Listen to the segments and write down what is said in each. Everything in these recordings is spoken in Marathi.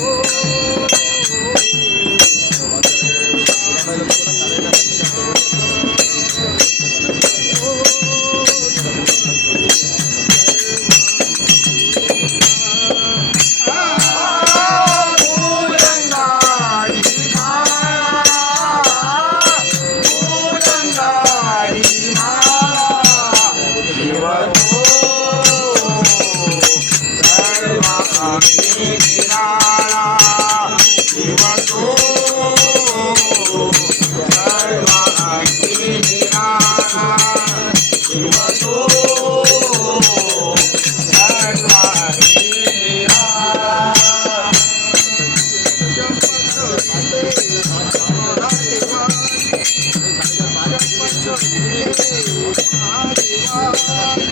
Oh 这水里有啥呀？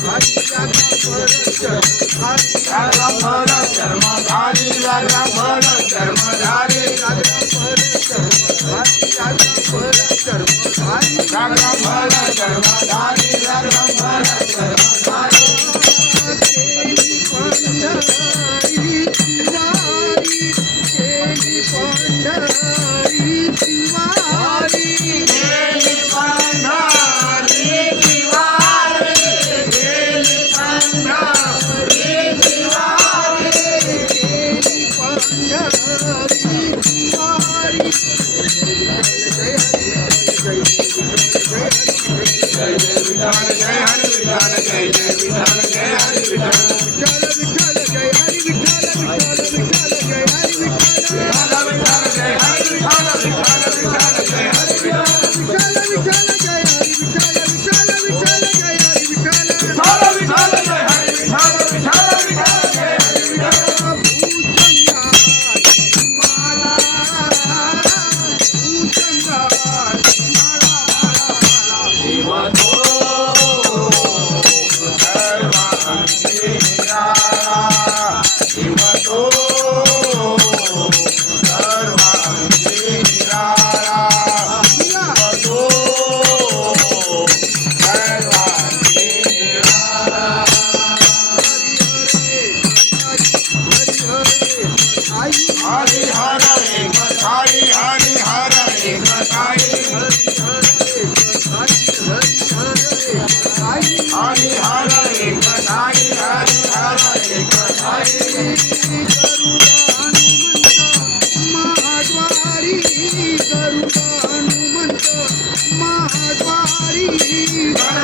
हात हारा भर शर्मा धारी हर भर शर्मा धारी हर पोषण हात शर्मा भर शर्मा धारी Sharma see.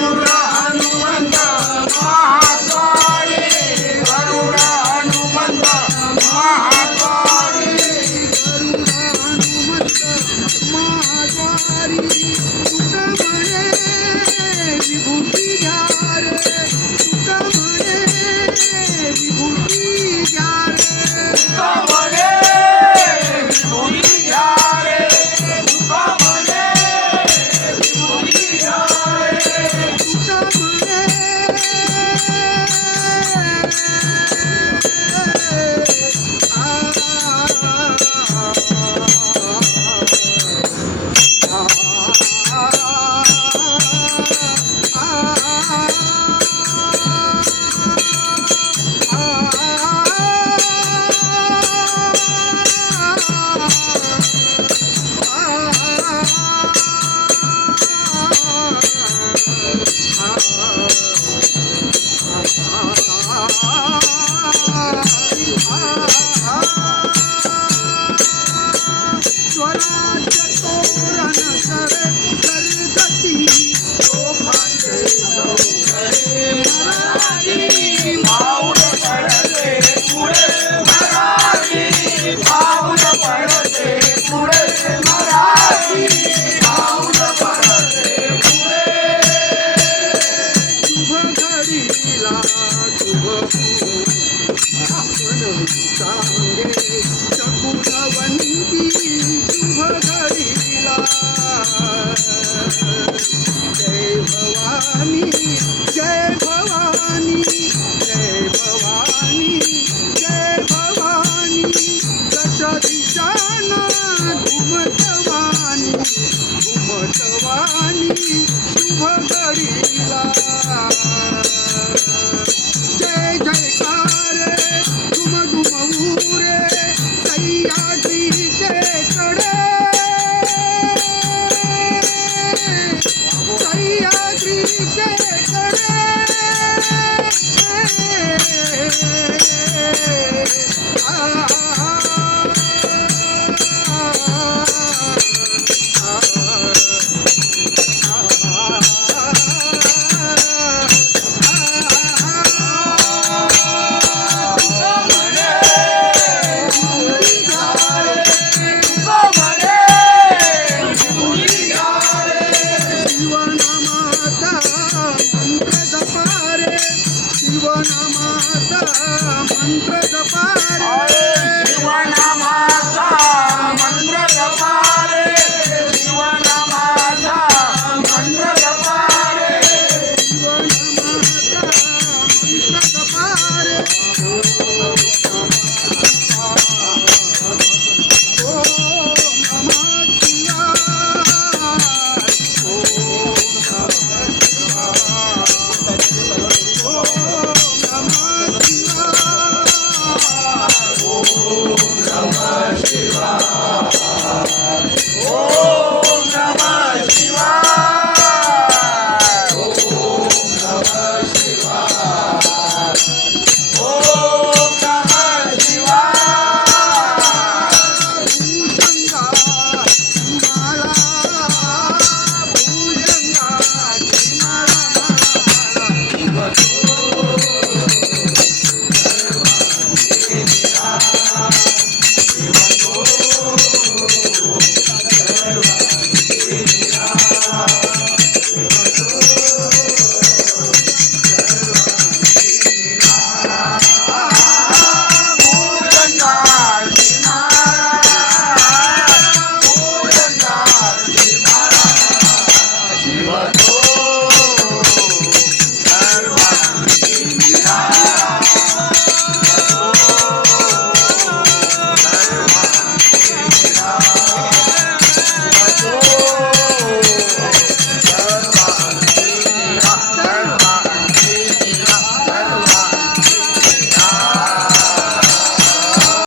Thank you. Ah, सांगे शकुनवंती शुभ घडीला जय भवानी जय